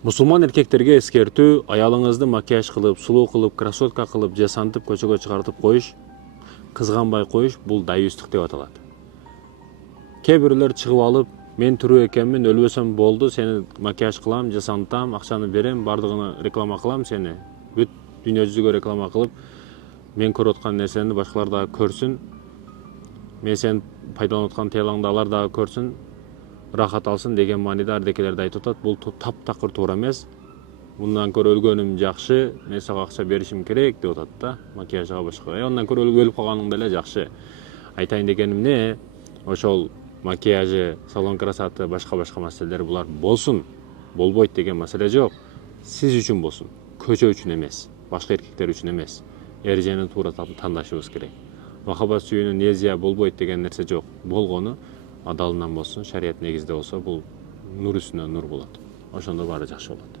Мусулман эркектерге эскертүү: аялыңызды макияж кылып, сулуу кылып, красотка кылып, жасантып көчөгө чыгартып коюш, кызганбай коюш бул даюстук деп аталат. Кээ бирөөлөр чыгып алып, мен тирүү экенмин, өлбөсөм болду, сени макияж кылам, жасантам, акчаны берем, бардыгына реклама кылам сени. Бүт дүйнө жүзүгө реклама кылып, мен көрүп аткан нерсени башкалар дагы көрсүн. Мен сени пайдаланып аткан телаңды алар дагы көрсүн, рахат алсын деген мааниде ардекелер да айтып атат. Бул таптакыр туура эмес. Мындан көрө өлгөнүм жакшы, мен сага акча беришим керек деп атат да, макияжга башка. Андан көрө өлүп калганың деле жакшы. Айтайын дегеним эмне? Ошол макияжы, салон красоты, башка маселелер булар болсун. Болбойт деген маселе жок. Сиз үчүн болсун, көчө үчүн эмес, башка эркектер үчүн эмес. Эрежени туура тандашыбыз керек. Махаббат сүйүүнүн незия болбойт деген нерсе жок. Болгону адалынан болсун, шарият негизде болсо, бул нур үстүнө нур болот. Ошондо баары жакшы болот.